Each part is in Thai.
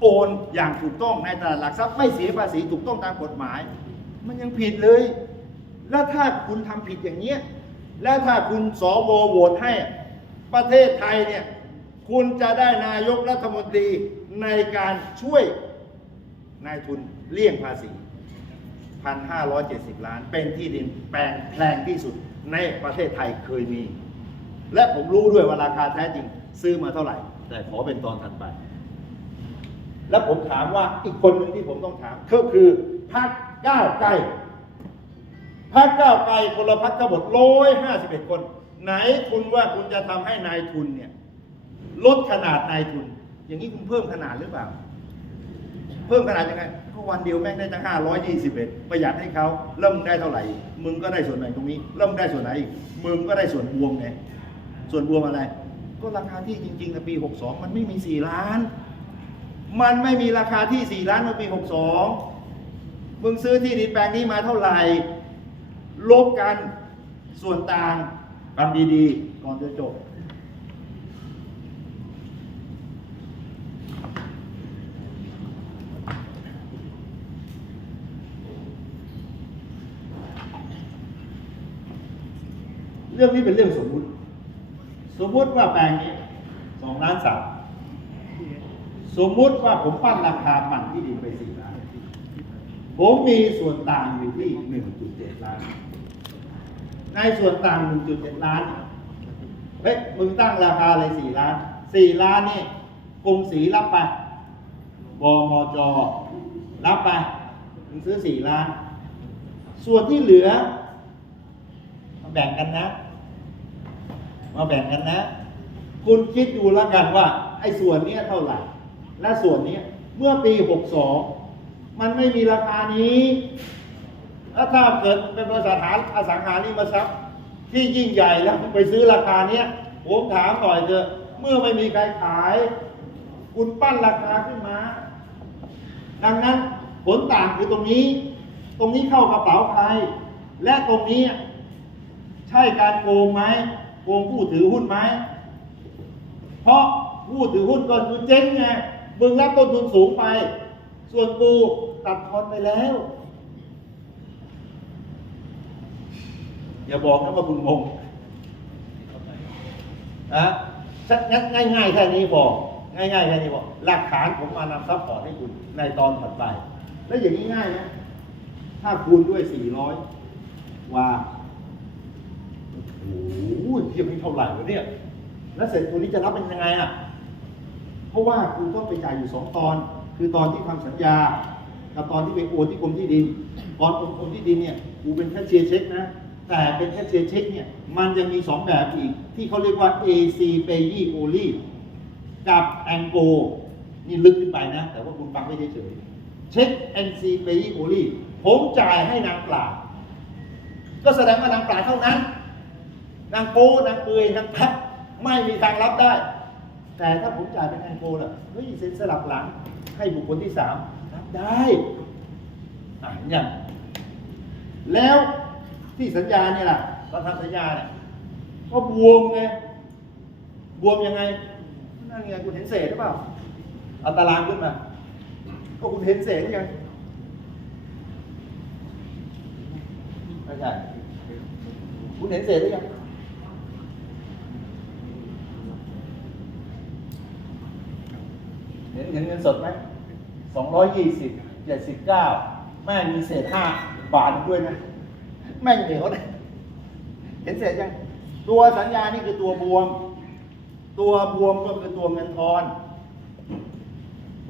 โอนอย่างถูกต้องในตลาดหลักทรัพย์ไม่เสียภาษีถูกต้องตามกฎหมาย มันยังผิดเลย แล้วถ้าคุณทำผิดอย่างเนี้ยแล้วถ้าคุณสวโหวตให้ประเทศไทยเนี่ยคุณจะได้นายกรัฐมนตรีในการช่วยนายทุนเลี่ยงภาษี 1,570 ล้าน เป็นที่ดินแปลงแพงที่สุดในประเทศไทยเคยมี และผมรู้ด้วยว่าราคาแท้จริงซื้อมาเท่าไหร่ แต่ขอเป็นตอนถัดไป แล้วผมถามว่าอีกคนหนึ่งที่ผมต้องถามก็คือพรรคก้าวไกลพรรคก้าวไกลคนละพรรคทั้งหมดร้อยห้าสิบเอ็ดคน ไหนคุณว่าคุณจะทำให้นายทุนเนี่ยลดขนาดนายทุน อย่างนี้คุณเพิ่มขนาดหรือเปล่า เพิ่มขนาดยังไงก็วันเดียวแม่งได้ตั้งห้าร้อยยี่สิบเอ็ดประหยัดให้เขาเริ่มได้เท่าไหร่ มึงก็ได้ส่วนไหนตรงนี้เริ่มได้ส่วนไหนอีกมึงก็ได้ส่วนบวมไงส่วนบวมอะไร ก็ราคาที่จริงๆในปี62มันไม่มี4ล้าน มันไม่มีราคาที่ 4 ล้านเมื่อปี 62 มึงซื้อที่ดินแปลงนี้มาเท่าไหร่ ลบกันส่วนต่างกันดีๆ ก่อนจะจบ เรื่องนี้เป็นเรื่องสมมุติ สมมุติว่าแปลงนี้สองล้านสาม สมมุติว่าผมปั้นราคาปั่นที่ดินไปสี่ล้าน ผมมีส่วนต่างอยู่ที่หนึ่งจุดเจ็ดล้าน ในส่วนต่างหนึ่งจุดเจ็ดล้าน เฮ้ย มึงตั้งราคาเลยสี่ล้าน สี่ล้านนี่กรุงศรีรับไปบมจ รับไป มึงซื้อสี่ล้าน ส่วนที่เหลือ มาแบ่งกันนะ มาแบ่งกันนะ คุณคิดดูแล้วกันว่าไอ้ส่วนนี้เท่าไหร่ และส่วนนี้เมื่อปี 62 มันไม่มีราคานี้ แล้วถ้าเกิดเป็นบริษัทหาอสังหาริมทรัพย์ที่ยิ่งใหญ่แล้วไปซื้อราคาเนี้ยผมถามหน่อยเถอะเมื่อไม่มีใครขาย คุณปั้นราคาขึ้นมา ดังนั้นผลต่างคือตรงนี้ ตรงนี้เข้ากระเป๋าใคร และตรงนี้ใช่การโกงไหมโกงผู้ถือหุ้นไหมเพราะผู้ถือหุ้นก็คือเจ๊งไง มึงรับต้นทุนสูงไป ส่วนกูตัดทอนไปแล้ว อย่าบอกนะว่าคุณงงนะงั้นง่ายๆแค่นี้พอกง่ายๆแค่นี้พอกหลักฐานผมมานำซัพพอร์ตให้คุณในตอนถัดไป แล้วอย่างนี้ง่ายนะถ้าคูณด้วย 400 ว่าโอ้โหเทียบไม่เท่าไหร่วะเนี่ย แล้วเสร็จตัวนี้จะรับเป็นยังไงอะ เพราะว่าคุณต้องไปจ่ายอยู่สองตอน คือตอนที่ทำสัญญา กับตอนที่ไปโอนที่กรมที่ดินตอนโอนกรมที่ดินเนี่ยกูเป็นแค่เชียร์เช็คนะแต่เป็นแค่เชียร์เช็คเนี่ยมันยังมีสองแบบอีก ที่เขาเรียกว่า AC p a y Only กับ Ango นี่ลึกขึ้นไปนะ แต่ว่าคุณฟังไม่เฉยเช็ค NC p a y Only ผมจ่ายให้นางปลาก็แสดงว่านางปลาเท่านั้น นางโป้นางเปยนางแพะไม่มีทางรับได้ แต่ถ้าผมจ่ายเป็นนางโป้ล่ะเฮ้ยเซ็นสลับหลังให้บุคคลที่สามรับได้อะเนี่ยแล้วที่สัญญาเนี่ยล่ะตอนทำสัญญาเนี่ยก็บวมไงบวมยังไงนั่นไงคุณเห็นเศษหรือเปล่าเอาตารางขึ้นมาก็คุณเห็นเศษหรือยังไม่ใช่คุณเห็นเศษหรือยัง เห็นเห็นเงินสดไหมสองร้อยยี่สิบเจ็ดสิบเก้าแม่งมีเศษห้าบาทด้วยนะแม่งเหนียวเลยเห็นเศษยัง ตัวสัญญานี่คือตัวบวม ตัวบวมก็คือตัวเงินทอน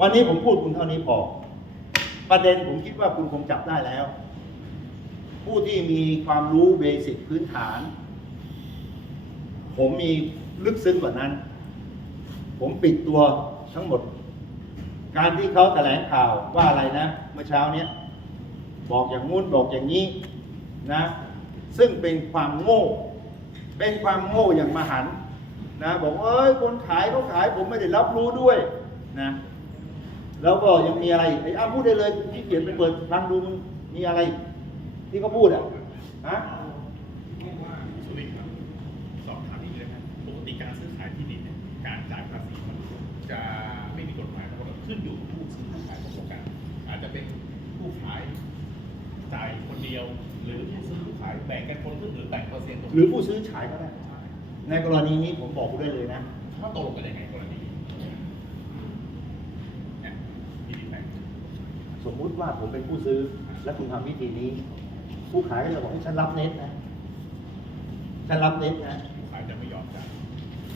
วันนี้ผมพูดคุณเท่านี้พอ ประเด็นผมคิดว่าคุณคงจับได้แล้ว ผู้ที่มีความรู้เบสิกพื้นฐาน ผมมีลึกซึ้งกว่านั้น ผมปิดตัวทั้งหมด การที่เขาแถลงข่าวว่าอะไรนะ เมื่อเช้าเนี้ยบอกอย่างงู้นบอกอย่างนี้นะ ซึ่งเป็นความโง่ เป็นความโง่อย่างมหันนะบอกเอ้ยคนขายเขาขายผมไม่ได้รับรู้ด้วยนะแล้วก็ยังมีอะไรไอ้อ้าพูดได้เลยที่เขียนไปเปิดฟังดูมันมีอะไร ที่เขาพูดอะฮะสุริครับสอบถามอีกเลยครับปกติการซื้อขายที่ดินเนี่ยการจ่ายภาษีมันจะ ขึ้นอยู่กับผู้ซื้อผู้ขายประสบการณ์อาจจะเป็นผู้ขายจ่ายคนเดียว หรือผู้ซื้อผู้ขายแบ่งกันคนละครึ่งหรือแบ่งเปอร์เซ็นต์ตรงหรือผู้ซื้อขายก็ได้ ในกรณีนี้ผมบอกคุณได้เลยนะถ้าตกลงกันยังไงกรณีเนี่ยที่ดินแบ่งสมมุติว่าผมเป็นผู้ซื้อและคุณทำวิธีนี้ ผู้ขายก็จะบอกให้ฉันรับเน็ตนะฉันรับเน็ตนะผู้ขายจะไม่ยอมจ่าย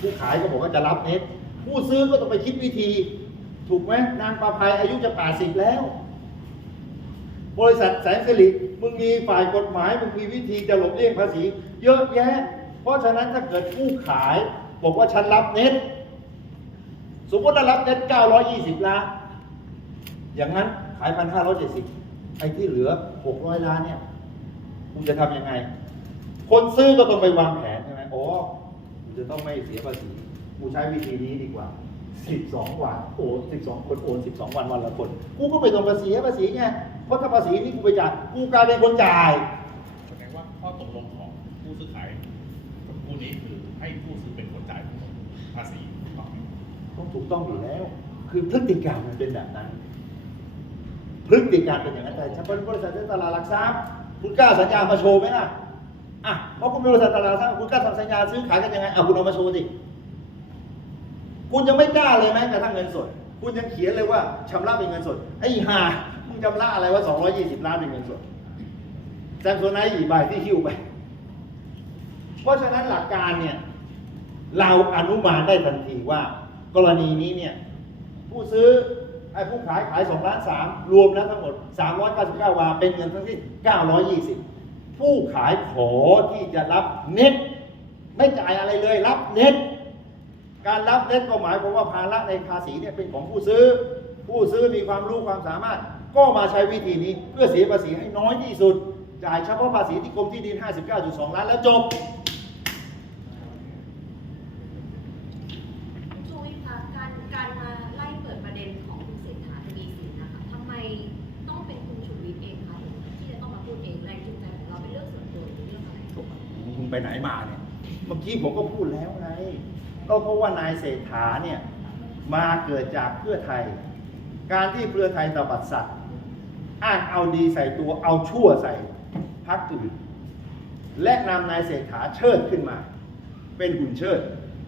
ผู้ขายก็บอกว่าจะรับเน็ตผู้ซื้อก็ต้องไปคิดวิธี ถูกไหมนางประภัยอายุจะ80แล้ว บริษัทแสนสิริมึงมีฝ่ายกฎหมาย มึงมีวิธีจะหลบเลี่ยงภาษี เยอะแยะ เพราะฉะนั้นถ้าเกิดผู้ขายบอกว่าฉันรับเน็ตสมมติว่ารับเน็ต920 ล้าน อย่างนั้นขาย1,570ไอ้ที่เหลือ600ล้านเนี่ยคุณจะทำยังไง คนซื้อก็ต้องไปวางแผนใช่ไหมอ๋อกูจะต้องไม่เสียภาษีกูใช้วิธีนี้ดีกว่า 12 วันโอน12 คนโอน12 วันวันละคน กูก็ไม่ต้องภาษีภาษีไงเพราะถ้าภาษีนี่กูไปจ่ายกูกลายเป็นคนจ่ายแสดงว่าข้อตกลงของผู้ซื้อขายกับผู้นี้คือให้ผู้ซื้อเป็นคนจ่ายภาษีถูกต้องไหมต้องถูกต้องอยู่แล้ว คือพฤติกรรมมันเป็นแบบนั้น พฤติกรรมเป็นอย่างนั้นแต่เฉพาะบริษัทตลาดหลักทรัพย์คุณกล้าสัญญามาโชว์ไหมล่ะอะเพราะคุณเป็นบริษัทตลาดหลักทรัพย์คุณกล้าทำสัญญาซื้อขายกันยังไงเอาคุณเอามาโชว์สิ คุณยังไม่กล้าเลยแม้กระทั่งเงินสด คุณยังเขียนเลยว่าชำระเป็นเงินสด ไอ้ห่ามึงชำระอะไรว่า220 ล้านเป็นเงินสดแซมโซไนท์อีกใบที่หิ้วไป เพราะฉะนั้นหลักการเนี่ย เราอนุมานได้ทันทีว่า กรณีนี้เนี่ย ผู้ซื้อไอ้ผู้ขายขาย2ล้าน3รวมแล้วทั้งหมด 399 วา เป็นเงินทั้งสิ้น920 ผู้ขายขอที่จะรับเน็ต ไม่จ่ายอะไรเลยรับเน็ต การรับเน็ตก็หมายความว่าภาระในภาษีเนี่ยเป็นของผู้ซื้อ ผู้ซื้อมีความรู้ความสามารถ ก็มาใช้วิธีนี้เพื่อเสียภาษีให้น้อยที่สุด จ่ายเฉพาะภาษีที่กรมที่ดิน 59.2 ล้านแล้วจบ ก็เพราะว่านายเศรษฐาเนี่ยมาเกิดจากเพื่อไทย การที่เพื่อไทยตบัดสัตว์อ้างเอาดีใส่ตัวเอาชั่วใส่พรรคอื่น และนำนายเศรษฐาเชิดขึ้นมา เป็นหุ่นเชิด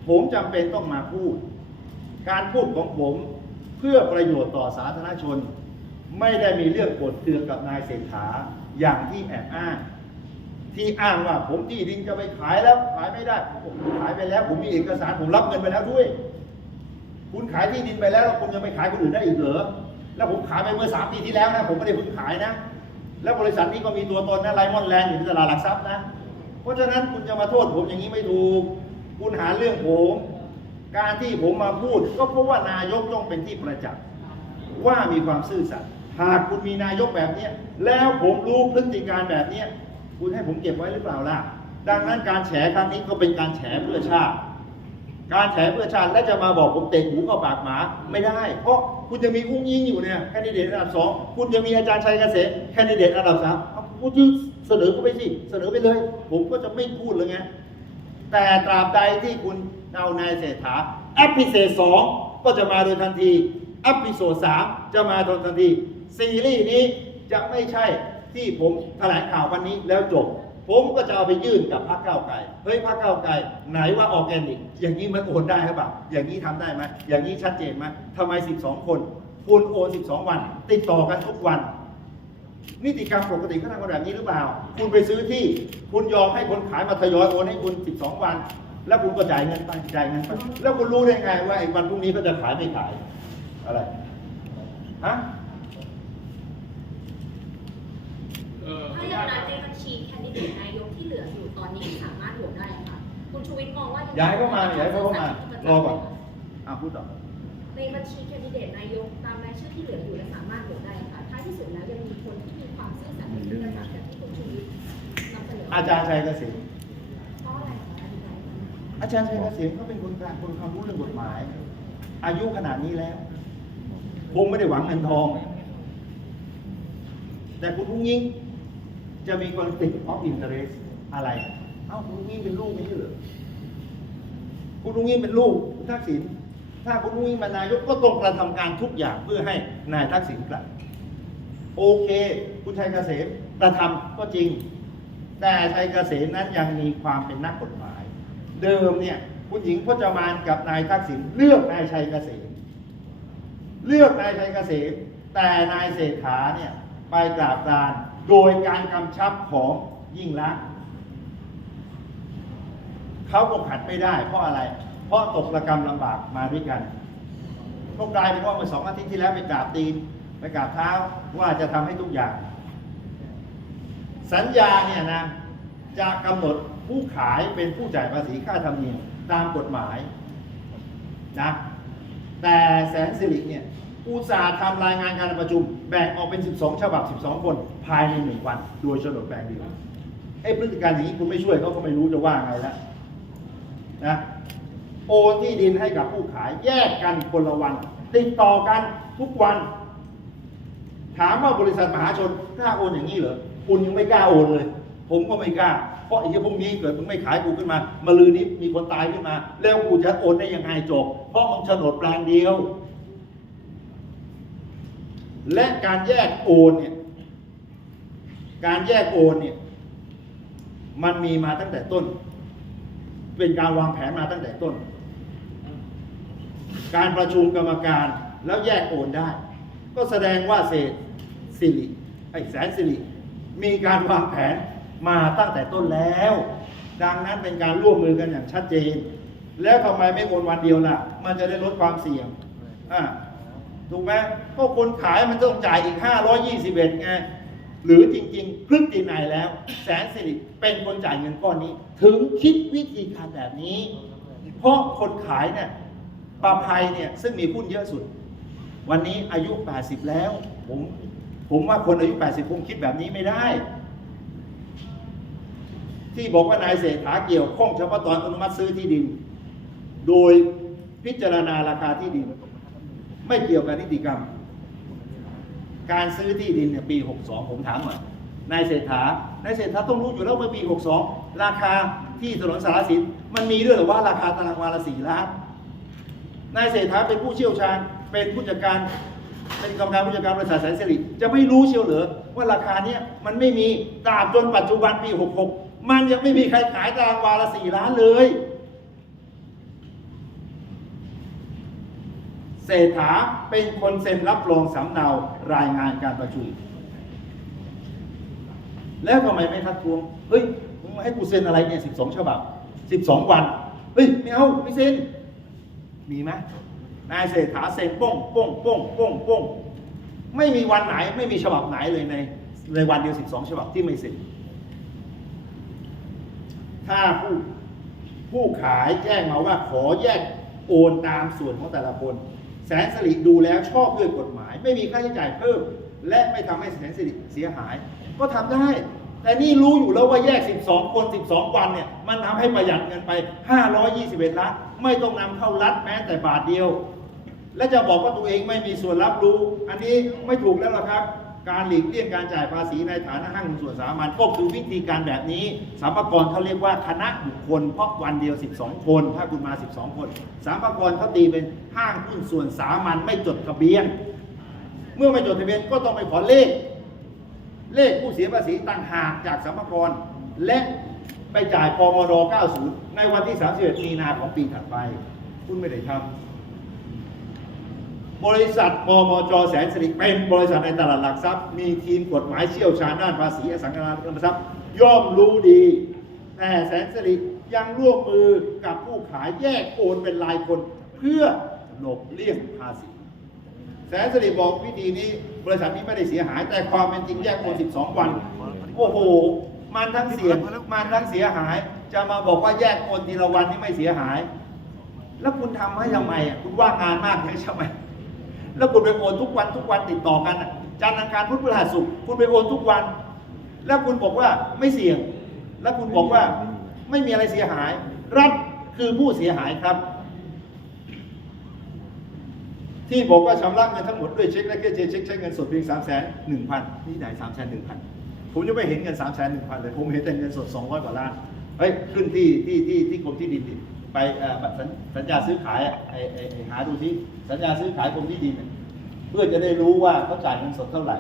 ผมจำเป็นต้องมาพูด การพูดของผมเพื่อประโยชน์ต่อสาธารณชน ไม่ได้มีเรื่องกดเคืองกับนายเศรษฐาอย่างที่แอบอ้าง ที่อ้างว่าผมที่ดินจะไปขายแล้วขายไม่ได้ผมขายไปแล้ว ผมมีเอกสารผมรับเงินไปแล้วด้วย คุณขายที่ดินไปแล้วแล้วคุณยังไปขายคนอื่นได้อีกเหรอแล้วผมขายไปเมื่อสามปีที่แล้วนะผมไม่ได้เพิ่งขายนะ แล้วบริษัทนี้ก็มีตัวตนนะไลมอนแลนด์อยู่ในตลาดหลักทรัพย์นะ เพราะฉะนั้นคุณจะมาโทษผมอย่างนี้ไม่ถูก คุณหาเรื่องผมการที่ผมมาพูด ก็เพราะว่านายกต้องเป็นที่ประจักษ์ว่ามีความซื่อสัตย์หากคุณมีนายกแบบนี้แล้วผมรู้พฤติการแบบนี้ คุณให้ผมเก็บไว้หรือเปล่าล่ะ ดังนั้นการแฉครั้งนี้ก็เป็นการแฉเพื่อชาติ การแฉเพื่อชาติและจะมาบอกผมเตะหูเข้าปากหมาไม่ได้ เพราะคุณจะมีอุ้งยิงอยู่เนี่ยแคนดิเดตอันดับสองคุณจะมีอาจารย์ชัยเกษมแคนดิเดตอันดับสามคุณยื่นเสนอเข้าไปสิเสนอไปเลย ผมก็จะไม่พูดเลยไงแต่ตราบใดที่คุณเอานายเศรษฐาแอปพิเศษสองก็จะมาโดยทันทีแอปพิโซดสามจะมาโดยทันทีซีรีส์นี้จะไม่ใช่ ที่ผมแถลงข่าววันนี้แล้วจบ ผมก็จะเอาไปยื่นกับพรรคก้าวไกลเฮ้ยพรรคก้าวไกลไหนว่าออแกนิก อย่างนี้มันโอนได้หรือเปล่าอย่างนี้ทำได้ไหมอย่างนี้ชัดเจนไหมทำไม 12 คนคุณโอน 12 วัน ติดต่อกันทุกวัน นิติกรรมปกติเขาทำกันแบบนี้หรือเปล่า คุณไปซื้อที่คุณยอมให้คนขายมาทยอยโอนให้คุณ 12 วัน แล้วคุณก็จ่ายเงินไปจ่ายเงินไปแล้วคุณรู้ได้ไงว่าไอ้วันพรุ่งนี้เขาจะขายไม่ขายอะไรฮะ เออถ้าอย่างนั้นในบัญชีแคนดิเดตนายกที่เหลืออยู่ตอนนี้สามารถโหวตได้ไหมคะคุณชูวิทย์มองว่าย้ายเข้ามาย้ายเข้ามารอก่อนอะพูดต่อในบัญชีแคนดิเดตนายกตามรายชื่อที่เหลืออยู่และสามารถโหวตได้ค่ะท้ายที่สุดแล้วยังมีคนที่มีความซื่อสัตย์เป็นที่ประจักษ์อย่างที่คุณชูวิทย์นำเสนออาจารย์ชัยเกษมเพราะอะไรคะอธิบายหน่อยอาจารย์ชัยเกษมเขาเป็นคนกลางคนความรู้เรื่องกฎหมาย อายุขนาดนี้แล้วคงไม่ได้หวังเงินทอง แต่คุณลุงยิง จะมี conflict of interest อะไร เอ้าคุณลุงยิงเป็นลูกไม่ใช่เหรอคุณลุงยิงเป็นลูกคุณทักษิณถ้าคุณอุ้งอิงเป็นนายกก็ต้องกระทำการทุกอย่างเพื่อให้นายทักษิณกลับ โอเค คุณชัยเกษมกระทำก็จริง แต่ชัยเกษมนั้นยังมีความเป็นนักกฎหมาย เดิมเนี่ยคุณหญิงพจมานกับนายทักษิณเลือกนายชัยเกษมเลือกนายชัยเกษมแต่นายเศรษฐาเนี่ยไปกราบกราน โดยการกำชับของยิ่งลักษณ์เขาก็ขัดไม่ได้ เพราะอะไร เพราะตกระกรรมลำบากมาด้วยกันก็กลายเป็นว่าเมื่อสองอาทิตย์ที่แล้วไปกราบตีนไปกราบเท้าว่าจะทำให้ทุกอย่าง สัญญาเนี่ยนะจะกำหนดผู้ขายเป็นผู้จ่ายภาษีค่าธรรมเนียมตามกฎหมายนะแต่แสนสิริเนี่ย อุตสาห์ทำรายงานการประชุม แบ่งออกเป็น 12 ฉบับ 12 คน ภายในหนึ่งวัน โดยโฉนดแปลงเดียวไอ้พฤติการอย่างนี้คุณไม่ช่วยเขาก็ไม่รู้จะว่าไงแล้วนะโอนที่ดินให้กับผู้ขายแยกกันคนละวัน ติดต่อกันทุกวัน ถามว่าบริษัทมหาชนกล้าโอนอย่างนี้เหรอคุณยังไม่กล้าโอนเลย ผมก็ไม่กล้า เพราะไอ้ที่พวกนี้เกิดมึงไม่ขายกูขึ้นมา มาลือนี้มีคนตายขึ้นมา แล้วกูจะโอนได้ยังไงจบเพราะมันโฉนดแปลงเดียว และการแยกโอนเนี่ย การแยกโอนเนี่ย มันมีมาตั้งแต่ต้น เป็นการวางแผนมาตั้งแต่ต้น การประชุมกรรมการแล้วแยกโอนได้ ก็แสดงว่าเศษสิริไอ้แสนสิริมีการวางแผนมาตั้งแต่ต้นแล้ว ดังนั้นเป็นการร่วมมือกันอย่างชัดเจน แล้วทำไมไม่โอนวันเดียวล่ะ มันจะได้ลดความเสี่ยงอะ ถูกไหมก็คนขายมันต้องจ่ายอีก 521ไงหรือจริงๆพฤตินัยแล้ว แสนสิริเป็นคนจ่ายเงินก้อนนี้ ถึงคิดวิธีการแบบนี้ เพราะคนขายเนี่ยปาภัยเนี่ยซึ่งมีหุ้นเยอะสุด วันนี้อายุ 80 แล้ว ผมผมว่าคนอายุ 80 คงคิดแบบนี้ไม่ได้ ที่บอกว่านายเศรษฐาเกี่ยวข้องเฉพาะตอนอนุมัติซื้อที่ดิน โดยพิจารณาราคาที่ดิน ไม่เกี่ยวกับนิติกรรม การซื้อที่ดินเนี่ยปี 62 ผมถามหน่อยนายเศรษฐานายเศรษฐาต้องรู้อยู่แล้วเมื่อปี 62 ราคาที่ถนนสารสินมันมีด้วยหรือว่าราคาตารางวาละ4ล้านนายเศรษฐาเป็นผู้เชี่ยวชาญ เป็นผู้จัดการ เป็นกรรมการผู้จัดการบริษัทแสนสิริจะไม่รู้เชียวเหรอว่าราคาเนี้ยมันไม่มีตราบจนปัจจุบันปี 66 มันยังไม่มีใครขายตารางวาละ4ล้านเลย เศรษฐาเป็นคนเซ็นรับรองสำเนารายงานการประชุม แล้วทำไมไม่ทักท้วง เฮ้ยมึงให้กูเซ็นอะไรเนี่ย12ฉบับ12วัน เฮ้ย ไม่เอาไม่เซ็น มีไหมนายเศรษฐาเซ็นป้งป้งป้งป้งป้งไม่มีวันไหนไม่มีฉบับไหนเลยในในวันเดียว12ฉบับที่ไม่เซ็น ถ้าผู้ผู้ขายแจ้งมาว่าขอแยกโอนตามส่วนของแต่ละคน แสนสิริดูแล้วชอบด้วยกฎหมาย ไม่มีค่าใช้จ่ายเพิ่ม และไม่ทำให้แสนสิริเสียหาย ก็ทำได้ แต่นี่รู้อยู่แล้วว่าแยก 12 คน 12 วันเนี่ยมันทำให้ประหยัดเงินไป 521ล้านไม่ต้องนำเข้ารัฐแม้แต่บาทเดียว และจะบอกว่าตัวเองไม่มีส่วนรับรู้ อันนี้ไม่ถูกแล้วล่ะครับ การหลีกเลี่ยงการจ่ายภาษีในฐานะห้างหุ้นส่วนสามัญก็คือวิธีการแบบนี้สามกรเขาเรียกว่าคณะบุคคลเพราะวันเดียว 12 คน ถ้าคุณมา 12 คนสามกรเขาตีเป็นห้างหุ้นส่วนสามัญไม่จดทะเบียน เมื่อไม่จดทะเบียนก็ต้องไปขอเลข เลขผู้เสียภาษีต่างหากจากสรรพากรและไปจ่ายปมร90 ในวันที่ 31 มีนาของปีถัดไป คุณไม่ได้ทำ บริษัทปมจแสนสิริเป็นบริษัทในตลาดหลักทรัพย์ มีทีมกฎหมายเชี่ยวชาญด้านภาษีอสังหาริมทรัพย์ ย่อมรู้ดีแต่แสนสิริยังร่วมมือกับผู้ขายแยกโอนเป็นรายคน เพื่อหลบเลี่ยงภาษี แสนสิริบอกวิธีนี้ บริษัทนี้ไม่ได้เสียหาย แต่ความเป็นจริงแยกโอน 12 วัน โอ้โห มันทั้งเสียมันทั้งเสียหาย จะมาบอกว่าแยกโอนทีละวันนี่ไม่เสียหาย แล้วคุณทำให้ทำไมอะคุณว่างงานมากใช่ไหม แล้วคุณไปโอนทุกวันทุกวันติดต่อกันอะจันทร์อังคารพุธพฤหัสศุกร์คุณไปโอนทุกวัน แล้วคุณบอกว่าไม่เสี่ยง แล้วคุณบอกว่าไม่มีอะไรเสียหาย รัฐคือผู้เสียหายครับ ที่บอกว่าชำระเงินทั้งหมดด้วยเช็คและเคเช็คเช็คใช้เงินสดเพียงสามแสนหนึ่งพันนี่ไหนสามแสนหนึ่งพันผมยังไม่เห็นเงินสามแสนหนึ่งพันเลยผมเห็นแต่เงินสดสองร้อยกว่าล้านเฮ้ยขึ้นที่ที่ที่ที่กรมที่ดินดิ ไปสัญสัญญาซื้อขายไอ้ไอ้หาดูที่สัญญาซื้อขายกรมที่ดินเพื่อจะได้รู้ว่าเขาจ่ายเงินสดเท่าไหร่